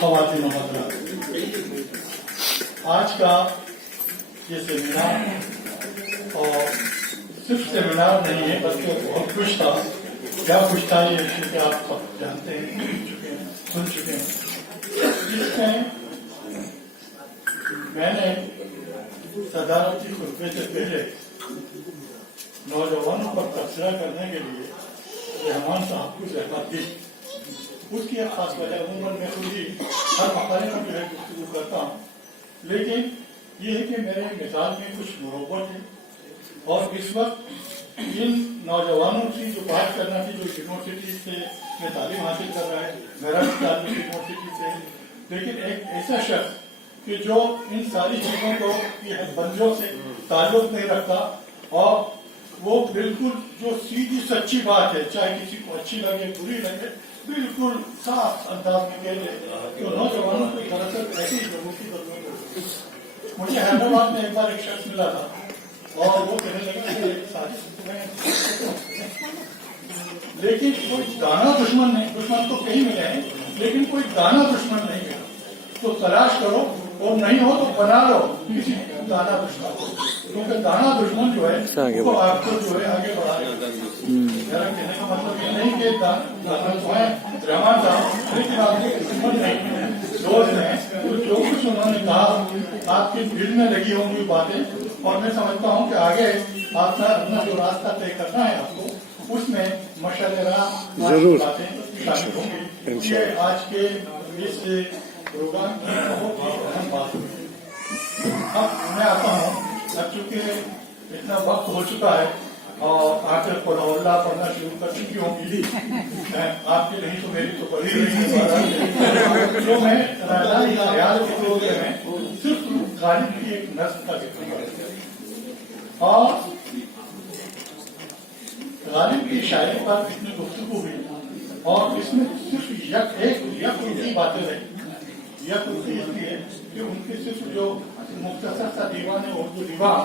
ख़वातीन और हज़रात, आज का ये सेमिनार और सिर्फ सेमिनार नहीं है बल्कि बहुत कुछ था। क्या कुछ था ये विषय आप सब जानते हैं, सुन चुके हैं। इसमें मैंने सदारती खुतबे से पहले नौजवानों पर तबसरा करने के लिए रहमान साहब को जहमत दी। उसकी एक खास वजह उम्र में खुद ही हर मकाले में जो है गुफ्तगू करता हूँ, लेकिन ये है कि मेरे मिजाज में कुछ मुहब्बत है और इस वक्त इन नौजवानों से जो बात करना थी, जो यूनिवर्सिटी से में तालीम हासिल कर रहा है, मेरा तालीम यूनिवर्सिटी से, लेकिन एक ऐसा शख्स कि जो इन सारी चीजों को बंदियों से ताल्लुक नहीं रखता और वो बिल्कुल जो सीधी सच्ची बात है, चाहे किसी को अच्छी लगे बुरी लगे, बिल्कुल साफ अंदाज में कह दे तो नौजवानों को दरअसल ऐसी लोगों की जरूरत है। मुझे हैदराबाद में एक बार एक शख्स मिला था और वो कहने लगा कि साजिश लेकिन कोई दाना दुश्मन नहीं, दुश्मन तो कहीं मिले हैं लेकिन कोई दाना दुश्मन नहीं मिला, तो तलाश करो और नहीं हो तो बना लो किसी दाना दुश्मन, क्योंकि दाना दुश्मन जो है वो आपको जो है आगे बढ़ाएगा। मेरा कहने का मतलब ये नहीं कि दाना जो है रहमान साहब, लेकिन आपके दुश्मन नहीं है, दोस्त हैं, तो जो कुछ उन्होंने कहा आपके दिल में लगी होंगी बातें और मैं समझता हूँ कि आगे आपका अपना जो रास्ता तय करना है आपको, उसमें मशवरा बातें शामिल होंगी। ये आज के इस प्रोग्राम की बहुत ही अहम बात है। अब मैं आता हूँ, अब चूंकि इतना वक्त हो चुका है और आकर पढ़ा पढ़ना शुरू कर चुकी होंगी, आपकी नहीं तो मेरी तो पढ़ी रही है। जो मैं ख्याल के प्रोग्राम में सिर्फ गालिब की एक नस्ल का जिक्र करता और गालिब की शायरी पर इतनी गुफ्तगू हुई और इसमें सिर्फ यक उनकी बातें रही। यह तो इसलिए कि उनके सिर्फ जो मुख्तसर सा दीवान है उर्दू दीवान,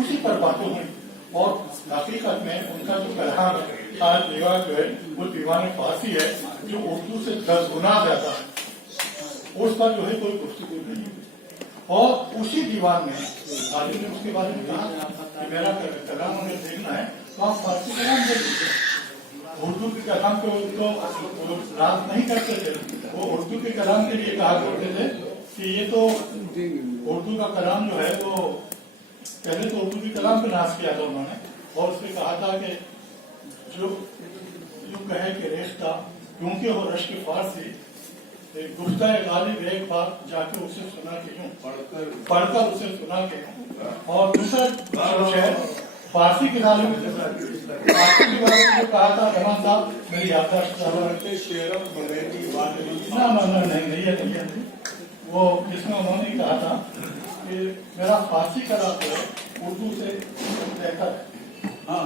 उसी पर बातें हुई और हकीकत में उनका जो कलाम है आज दीवान जो है वो दीवान फारसी है जो उर्दू से 10 गुना ज्यादा है, उस पर जो है कोई गुफ्तगू नहीं है। और उसी दीवान में गालिब ने उसके बारे में कहा कि मेरा कलाम हमें देखना है तो आप फारसी कलाम दे दीजिए। उर्दू के कलाम को रात नहीं करते थे, वो उर्दू के कलाम के लिए कहा करते थे कि ये तो उर्दू का कलाम जो है वो पहले तो उर्दू के कलाम पे नाश किया था उन्होंने और उसमें कहा था कि जो यूं कहे कि रेश्ता क्योंकि हो रश्क फारसी गुफ्ता गालिब एक बार जाके उसे सुना के यूं पढ़कर उसे सुना के यूं। और दूसरा शहर फारसी के बारे में जो कहा था रहमान साहब, मेरी याददाश्त नहीं, वो जिसमें उन्होंने कहा था कि मेरा फारसी का रास्ता है उर्दू से बेहतर है।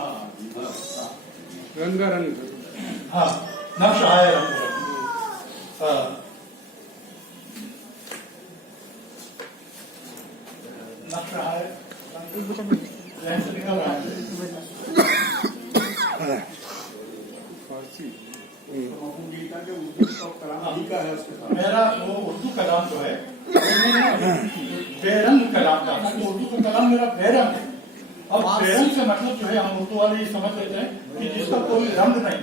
रंगारंग, हाँ नक्श आया रंग, नक्श आया से निकल रहा है फारसी। मेरा वो उर्दू कलाम जो है बेरंग कलाम का, उर्दू का कलाम मेरा बेरंग है। अब बेरंग से मतलब जो है हम उर्दू वाले ये समझ लेते हैं कि जिसका कोई रंग नहीं,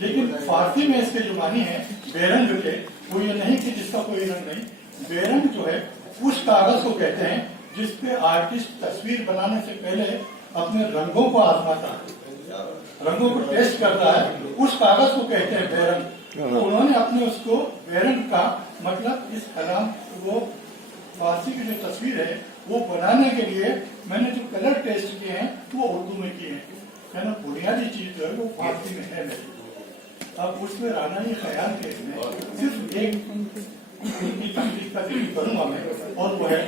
लेकिन फारसी में इसके जो मानी है बेरंग के, वो ये नहीं कि जिसका कोई रंग नहीं। बेरंग जो है उस कागज को कहते हैं जिसपे आर्टिस्ट तस्वीर बनाने से पहले अपने रंगों को आजमाता है, रंगों को टेस्ट करता है, उस कागज को कहते हैं बेरंग। तो उन्होंने अपने उसको बेरंग का मतलब इस कलाम वो फारसी की जो तस्वीर है वो बनाने के लिए मैंने जो कलर टेस्ट किए हैं वो उर्दू में किए हैं, है ना। बुनियादी चीज जो है वो फारसी में है मेरी। अब उसमें रहना ये ख्याल के इसमें सिर्फ एक तकलीफ का जिक्र करूंगा मैं, और वो है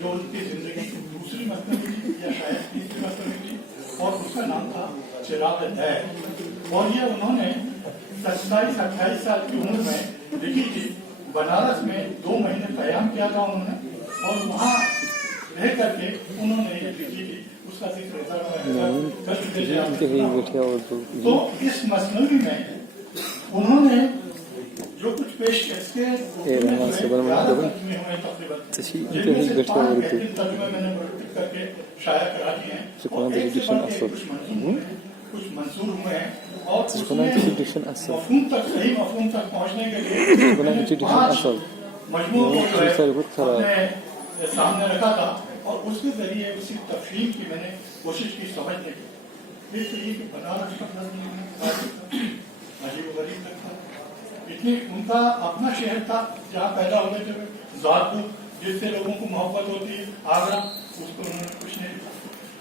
जो उनकी जिंदगी की दूसरी मसनवी थी या शायद तीसरी मसनवी थी और उसका नाम था चिराग है। और ये उन्होंने 27-28 साल की उम्र में लिखी थी। बनारस में 2 महीने कयाम किया था उन्होंने और वहाँ रह करके उन्होंने ये लिखी थी। उसका जिक्र तो इस मसनवी में उन्होंने जो कुछ पेश किए तर्जुमे मैंने मुरतब करके शाया करा दिए हैं और एक से बढ़ के कुछ मंसूर हुए हैं और उसमें मफहूम तक सही मफहूम तक पहुंचने के लिए मजमूर को जो है अपने सामने रखा था और उसके जरिए उसी तफहीम की मैंने कोशिश की समझने की। एक तो ये कि बनारस का अजीब गरीब तक था, इतनी उनका अपना शहर था जहाँ पैदा हुए थे ज़ादपुर, जिससे लोगों को मोहब्बत होती है, आगरा उसको उन्होंने कुछ नहीं लिखा।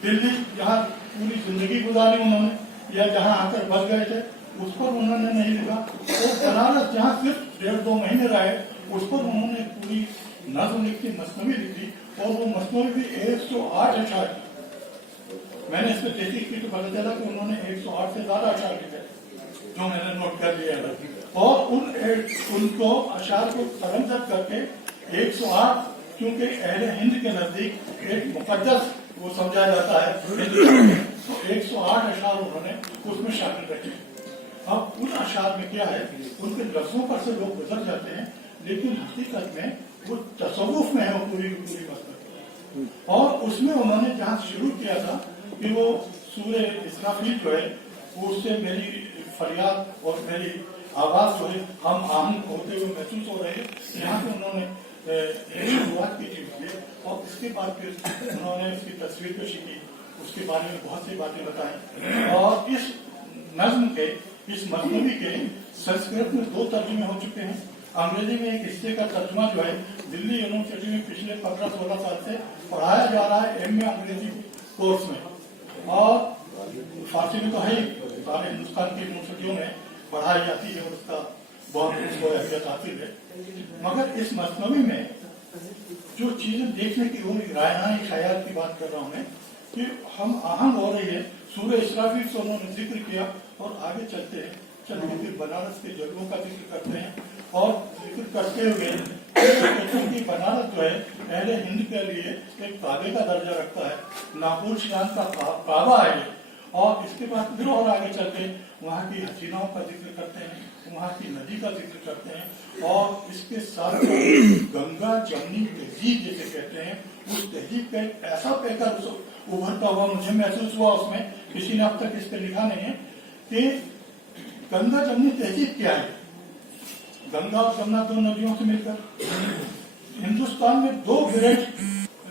दिल्ली जहाँ पूरी जिंदगी गुजारी उन्होंने या जहाँ आकर बस गए थे उस पर उन्होंने नहीं लिखा। और बनारस जहाँ सिर्फ 1.5-2 महीने रहे उस पर उन्होंने पूरी नज़्म लिखी, मसनवी लिखी और वो मसनवी भी 108 अशार की। मैंने इस पर तहकीक की तो पता चला कि उन्होंने 108 से ज्यादा अशार लिखे जो मैंने नोट कर लिया है और उनको अशार को कलमजद करके 108 क्योंकि अहले हिंद के नजदीक एक मुकद्दस वो समझा जाता है तो 108 अशार उन्होंने उसमें शामिल रखे। अब उन अशार में क्या है, उनके लफ्जों पर से लोग गुजर जाते हैं लेकिन हकीकत में वो तसव्वुफ में है वो पूरी पूरी मसला। और उसमें उन्होंने जहाँ शुरू किया था कि वो सूरे इसराफील जो है वो उससे मेरी फरियाद और मेरी आवाज जो है हम आहंग होते हुए महसूस हो रहे हैं। यहाँ पे उन्होंने शुरुआत की थी और इसके बाद फिर उन्होंने उसकी तस्वीर पेशी की, उसके बारे में बहुत सी बातें बताई। और इस नज्म के इस मजनवी के संस्कृत में 2 तर्जुमे हो चुके हैं। अंग्रेजी में एक हिस्से का तर्जुमा जो है दिल्ली यूनिवर्सिटी में पिछले 15-16 साल से पढ़ाया जा रहा है MA अंग्रेजी कोर्स में, और फारसी में तो है ही, सारे हिंदुस्तान की यूनिवर्सिटियों में पढ़ाई जाती है और उसका बहुत उसको अहमियत हासिल है। मगर इस मसनवी में जो चीजें देखने की वो रायनाई ख्याल की बात कर रहा हूँ मैं कि हम आहंग हो रही है। सूरह इसराफील से उन्होंने जिक्र किया और आगे चलते हैं, चलते फिर बनारस के जलवों का जिक्र करते हैं और जिक्र करते हुए कि बनारस जो है अहले हिंद के लिए एक काबे का दर्जा रखता है, नागपुर शान का काबा है। और इसके बाद फिर और आगे चलते वहाँ की हसीनाओं का जिक्र करते हैं, वहाँ की नदी का जिक्र करते हैं और इसके साथ गंगा जमनी तहजीब जिसे कहते हैं उस तहजीब का एक ऐसा पैकर उभरता हुआ मुझे महसूस हुआ उसमें, किसी ने अब तक इस पर लिखा नहीं है कि गंगा जमनी तहजीब क्या है। गंगा और जमुना 2 नदियों से मिलकर हिंदुस्तान में 2 ग्रेट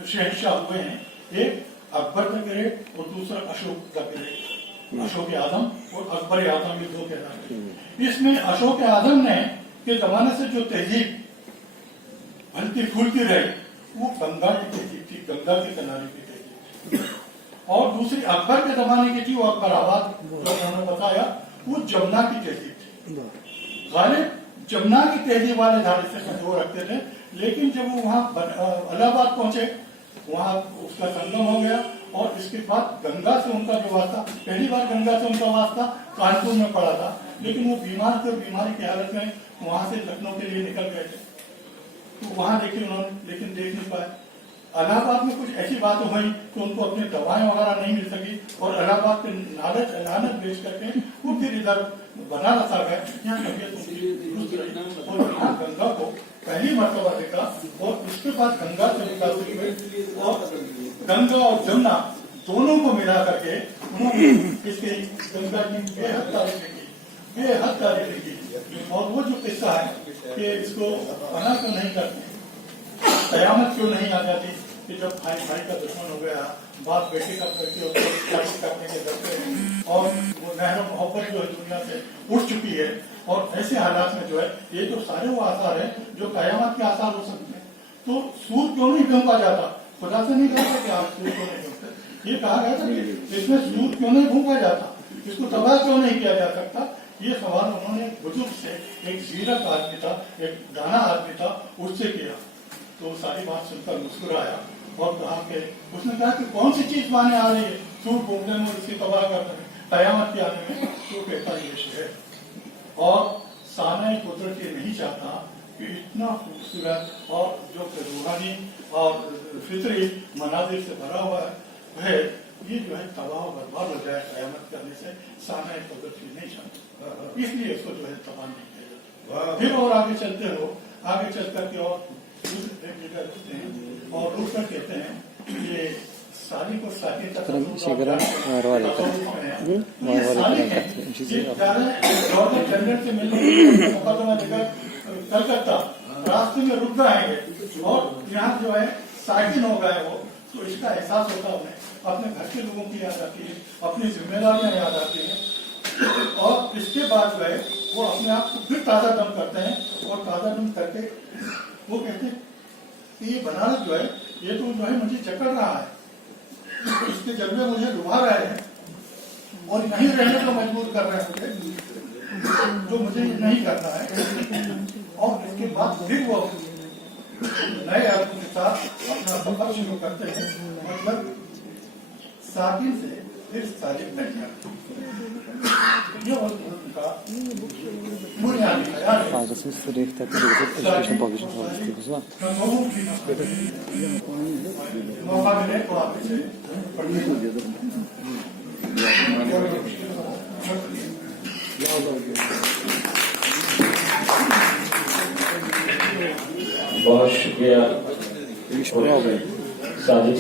शहंशाह हुए हैं, एक अकबर द ग्रेट और दूसरा अशोक द ग्रेट। अशोक आजम और अकबर आजम ये 2 कहलाते हैं। इसमें अशोक आजम ने के जमाने से जो तहजीब फलती फूलती रही वो गंगा की तहजीब थी, गंगा के किनारे की तहजीब। और दूसरी अकबर के जमाने की थी वो अकबराबाद जो उन्होंने बताया वो जमुना की तहजीब थी। गालिब जमुना की तहजीब वाले धारे से वो रखते थे, लेकिन जब वो वहाँ इलाहाबाद पहुंचे वहाँ उसका संगम हो गया और इसके बाद गंगा से उनका जो वास्ता, पहली बार गंगा से उनका वास्ता कानपुर में पड़ा था, लेकिन वो बीमार थे, बीमारी की हालत में वहां से लखनऊ के लिए निकल गए थे। तो वहां देखी उन्होंने, लेकिन देख नहीं पाए। इलाहाबाद में कुछ ऐसी बातें हुई कि उनको अपनी दवाएं वगैरह नहीं मिल सकी और इलाहाबाद के लानत बेच करके वो फिर इधर बनारस आ गए। यहाँ तबियत दुरुस्त रही और यहाँ गंगा को पहली मर्तबा देखा और उसके बाद गंगा से निकालते हुए और गंगा और जमुना दोनों को मिला करके उन्होंने इसके गंगा की बेहद तारीफ की, बेहद तारीफ की। और वो जो किस्सा है कि इसको पना क्यों नहीं करते, कयामत क्यों नहीं आ जाती कि जब भाई भाई का दुश्मन हो गया, बाप बेटे का करके करने के डरते हैं और वो नहर मोहब्बत जो है दुनिया से उठ चुकी है। और ऐसे हालात में जो है ये तो सारे वो आसार है जो कयामत के आसार हो सकते हैं। तो सूर क्यों नहीं फूंका जाता, खुदा से नहीं कहता कि आप सूर क्यों नहीं फूंकते, ये कहा गया था कि इसमें सूर क्यों नहीं फूंका जाता, इसको तबाह क्यों नहीं किया जा सकता। ये सवाल उन्होंने बुजुर्ग से, एक जीरक आदमी था, एक दाना आदमी था, उससे किया। तो सारी बात सुनकर मुस्कुराया और कहा कि उसने कहा कि कौन सी चीज माने आ रही है सूर फूंकने में, इसकी तबाह करने में, कयामत के आने में। तो कहता ये है और साने कुदरत ये नहीं चाहता कि इतना खूबसूरत और जो रूहानी और फितरी मनाजिर से भरा हुआ है ये जो है तबाह बर्बाद हो जाए कयामत करने से सामने कुदरत नहीं चाहते, इसलिए इसको जो है तबाह नहीं किया जाता। फिर और आगे चलते हो, आगे चल करके और दूसरे एक जगह रुकते हैं और रुक कर कहते हैं ये साली को साली का गवर्नर जनरल से मिलने मुकदमा लेकर कलकत्ता रास्ते में रुक जाएंगे और यहाँ जो है साकिन हो गए वो, तो इसका एहसास होता उन्हें, अपने घर के लोगों की याद आती है, अपनी जिम्मेदारियां याद आती हैं और इसके बाद जो है वो अपने आप को फिर ताज़ा दम करते हैं और ताज़ा दम करके वो कहते हैं कि ये बनारस जो है ये तो जो है मुझे जकड़ रहा है, इसके जलवे मुझे डुबा रहे हैं और नहीं रहने को मजबूर कर रहे हैं मुझे, जो मुझे नहीं करना है। और इसके बाद फिर वो नए अर्थों के साथ अपना सफर शुरू करते हैं, मतलब साकिन से फिर साजिद तक जाते हैं। ये उनका बुनियादी ख्याल है। मौका मिले तो आप इसे बहुत शुक्रिया साजिद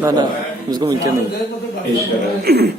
ना ना उसको मुमकिन नहीं पेश कर रहे हैं।